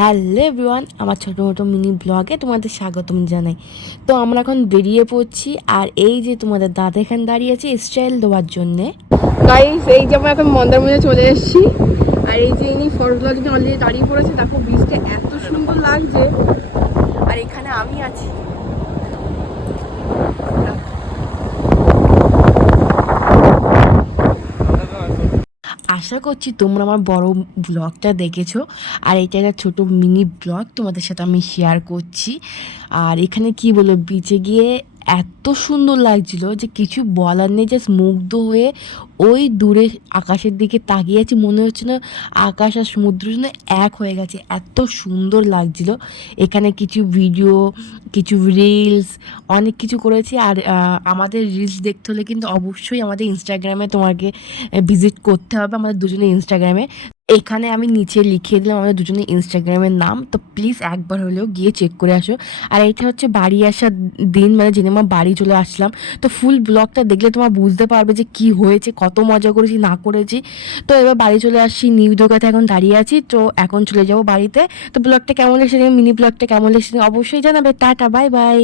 Hello everyone, আমার ছোটো মোটো mini ব্লগে তোমাদের স্বাগতম জানাই। তো আমরা এখন বেরিয়ে পড়ছি, আর এই যে তোমাদের দাদা এখানে দাঁড়িয়ে আছে স্টাইল দেওয়ার জন্যে। গাইস, এই যে আমরা এখন মন্দারমণিতে চলে এসেছি, আর এই যে ইনি ফটোগুলো কিন্তু অলরেডি দাঁড়িয়ে পড়েছে। দেখো বীজটা এত সুন্দর লাগছে, আর এখানে আমি আছি। আশা করছি তোমরা আমার বড় ব্লগটা দেখেছো, আর এটা একটা ছোটো মিনি ব্লগ তোমাদের সাথে আমি শেয়ার করছি। আর এখানে কি বলবো, বিচে গিয়ে এত সুন্দর লাগছিল যে কিছু বলার নেই। জাস্ট মুগ্ধ হয়ে ওই দূরে আকাশের দিকে তাকিয়ে আছি, মনে হচ্ছে না আকাশ আর সমুদ্র যেন এক হয়ে গেছে, এত সুন্দর লাগছিল। এখানে কিছু ভিডিও, কিছু রিলস, অনেক কিছু করেছি। আর আমাদের রিলস দেখতে হলে কিন্তু অবশ্যই আমাদের ইনস্টাগ্রামে তোমাকে ভিজিট করতে হবে, আমাদের দুজনের ইনস্টাগ্রামে। এখানে আমি নিচে লিখিয়ে দিলাম আমাদের দুজনের ইনস্টাগ্রামের নাম, তো প্লিজ একবার হলেও গিয়ে চেক করে আসো। আর এটা হচ্ছে বাড়ি আসার দিন, মানে যেদিন আমার বাড়ি চলে আসলাম। তো ফুল ব্লগটা দেখলে তোমার বুঝতে পারবে যে কি হয়েছে, কত মজা করেছি না করেছি। তো এবার বাড়ি চলে আসছি, নিউ দুর্গাতে এখন দাঁড়িয়ে আছি, তো এখন চলে যাবো বাড়িতে। তো ব্লগটা কেমন লেগেছে, মিনি ব্লগটা কেমন লেগেছে অবশ্যই জানাবে। Tata, bye bye.